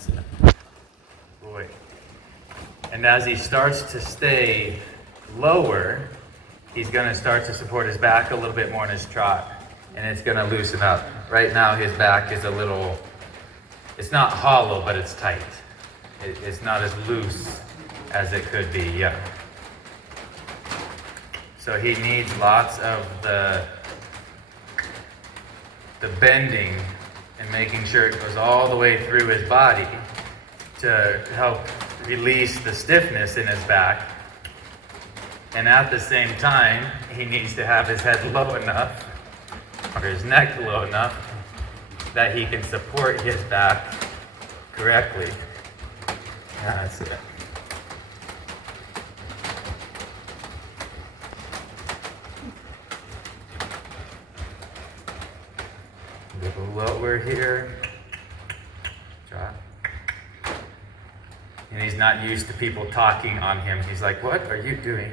That's it. Boy. And as he starts to stay lower, he's going to start to support his back a little bit more in his trot. And it's going to loosen up. Right now his back is a little, it's not hollow, but it's tight. It's not as loose as it could be, yeah. So he needs lots of the bending and making sure it goes all the way through his body to help release the stiffness in his back. And at the same time, he needs to have his head low enough, or his neck low enough, that he can support his back correctly. That's it. A little lower here. Drop. And he's not used to people talking on him. He's like, "What are you doing?"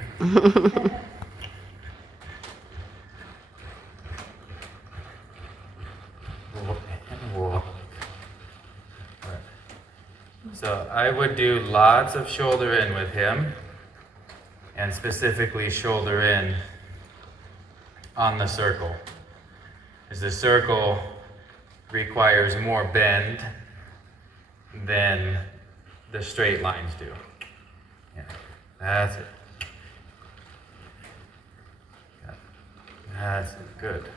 So I would do lots of shoulder in with him, and specifically shoulder in on the circle. Because the circle requires more bend than the straight lines do. Yeah, that's it. That's it. Good.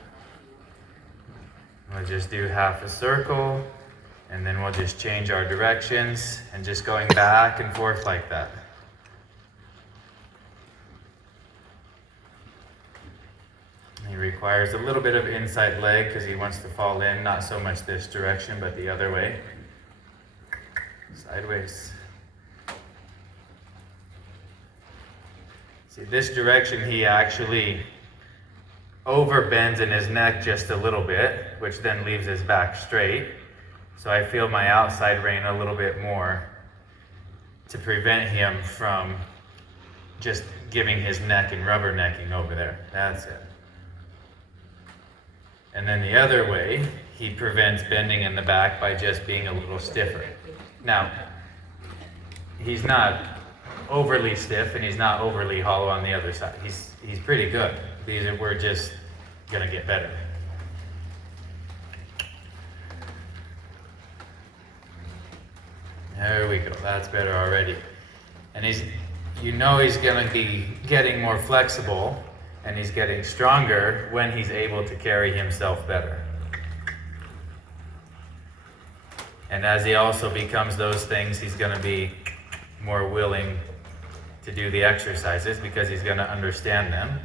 We'll just do half a circle, and then we'll just change our directions and just going back and forth like that. He requires a little bit of inside leg because he wants to fall in, not so much this direction, but the other way. Sideways. See, this direction he actually overbends in his neck just a little bit, which then leaves his back straight. So I feel my outside rein a little bit more to prevent him from just giving his neck and rubbernecking over there. That's it. And then the other way, he prevents bending in the back by just being a little stiffer. Now, he's not overly stiff and he's not overly hollow on the other side. He's pretty good. We're just gonna get better. There we go. That's better already. And he's gonna be getting more flexible and he's getting stronger when he's able to carry himself better. And as he also becomes those things, he's going to be more willing to do the exercises because he's going to understand them.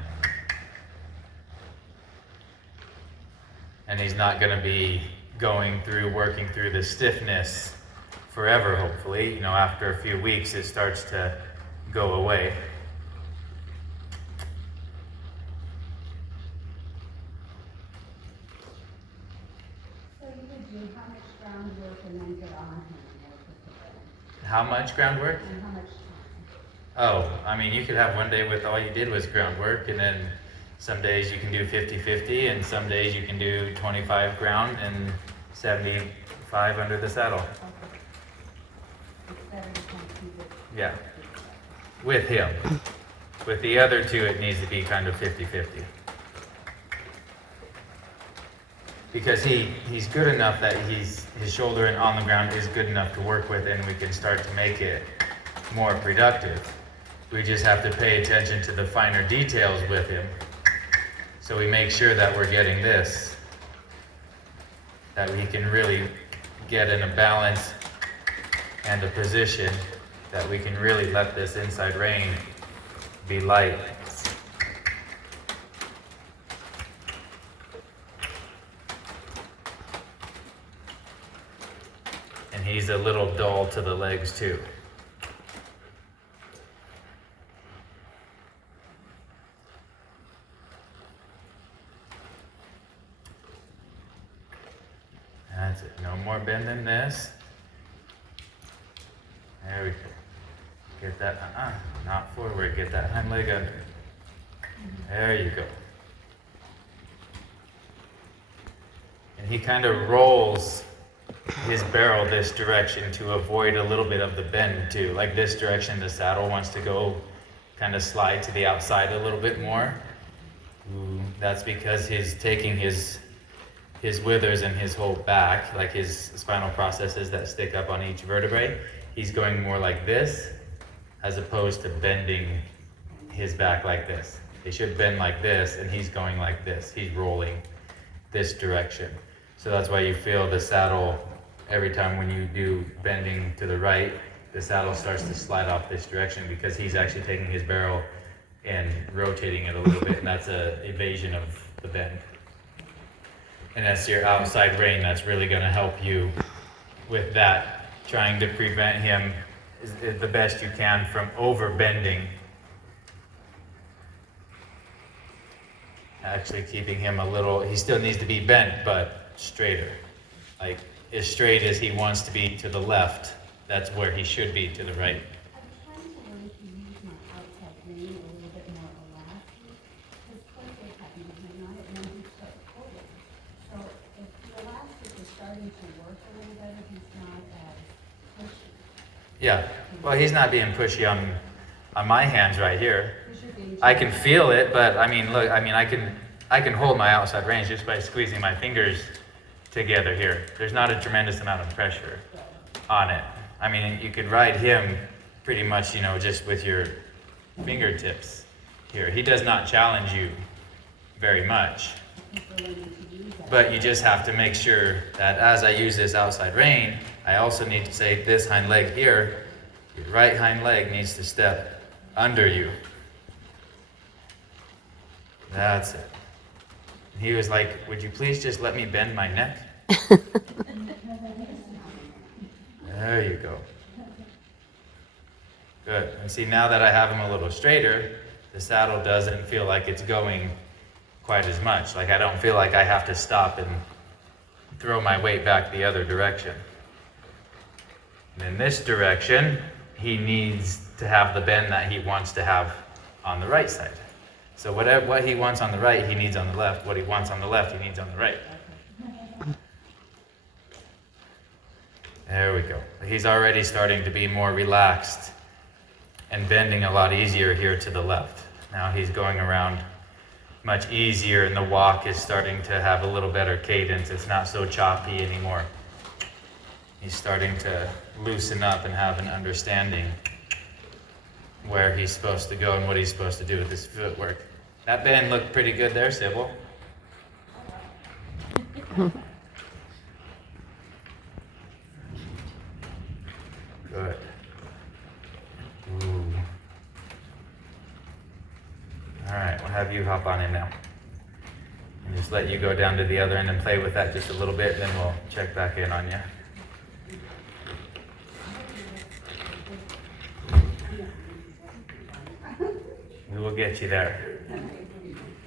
And he's not going to be working through the stiffness forever, hopefully. After a few weeks, it starts to go away. How much groundwork? And how much time? You could have one day with all you did was groundwork, and then some days you can do 50-50, and some days you can do 25 ground and 75 under the saddle. Okay. It's better to kind of keep it. Yeah, with him. With the other two, it needs to be kind of 50-50. Because he's good enough that his shoulder and on the ground is good enough to work with, and we can start to make it more productive. We just have to pay attention to the finer details with him. So we make sure that we're getting this, that we can really get in a balance and a position that we can really let this inside rein be light. And he's a little dull to the legs too. That's it. No more bend than this. There we go. Get that, not forward. Get that hind leg under. There you go. And he kind of rolls his barrel this direction to avoid a little bit of the bend too. Like this direction, the saddle wants to go kind of slide to the outside a little bit more. Ooh, that's because he's taking his withers and his whole back, like his spinal processes that stick up on each vertebrae. He's going more like this, as opposed to bending his back like this. They should bend like this, and he's going like this. He's rolling this direction. So that's why you feel the saddle, every time when you do bending to the right, the saddle starts to slide off this direction because he's actually taking his barrel and rotating it a little bit, and that's a evasion of the bend. And that's your outside rein that's really gonna help you with that, trying to prevent him the best you can from over bending. Actually keeping him a little, he still needs to be bent, but straighter. Like as straight as he wants to be to the left, that's where he should be to the right. I'm trying to learn to use my outside rein a little bit more elastic, because first they have me hang on it, and then you start pulling. So if the elastic is starting to work a little better, he's not as pushy. Yeah, well, he's not being pushy on my hands right here. Because you're being I can feel it, but I mean, look, I mean, I can hold my outside range just by squeezing my fingers together here. There's not a tremendous amount of pressure on it. I mean, you could ride him pretty much, you know, just with your fingertips here. He does not challenge you very much. people learning to use that. But you just have to make sure that as I use this outside rein, I also need to say this hind leg here, your right hind leg needs to step under you. That's it. And he was like, would you please just let me bend my neck? There you go. Good. And see, now that I have him a little straighter, the saddle doesn't feel like it's going quite as much. Like I don't feel like I have to stop and throw my weight back the other direction. And in this direction, he needs to have the bend that he wants to have on the right side. So what he wants on the right, he needs on the left. What he wants on the left, he needs on the right. There we go. He's already starting to be more relaxed and bending a lot easier here to the left. Now he's going around much easier, and the walk is starting to have a little better cadence. It's not so choppy anymore. He's starting to loosen up and have an understanding where he's supposed to go and what he's supposed to do with his footwork. That bend looked pretty good there, Sybil. Good. Ooh. All right, we'll have you hop on in now. And just let you go down to the other end and play with that just a little bit, then we'll check back in on you. We will get you there.